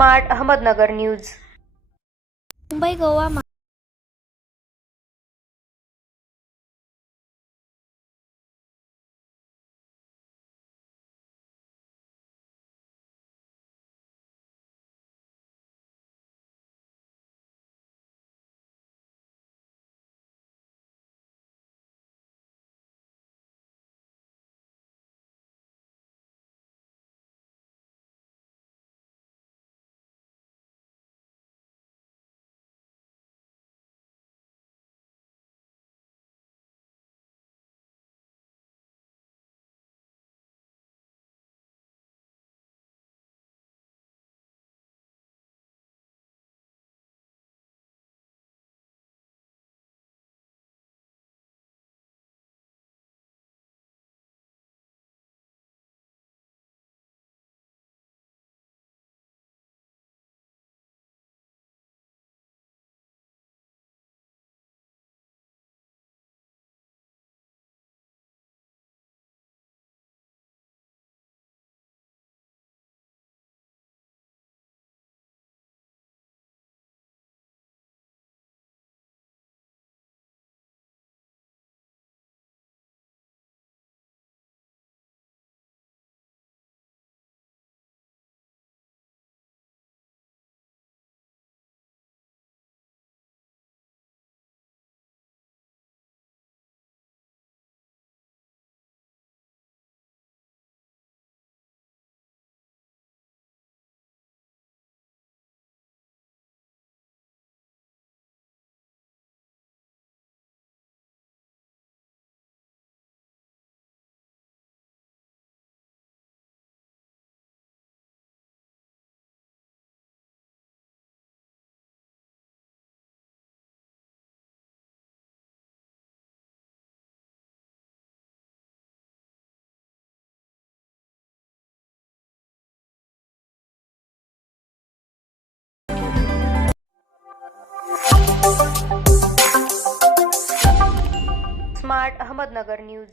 Smart Ahmednagar news. Mumbai Goa मा- smart Ahmednagar news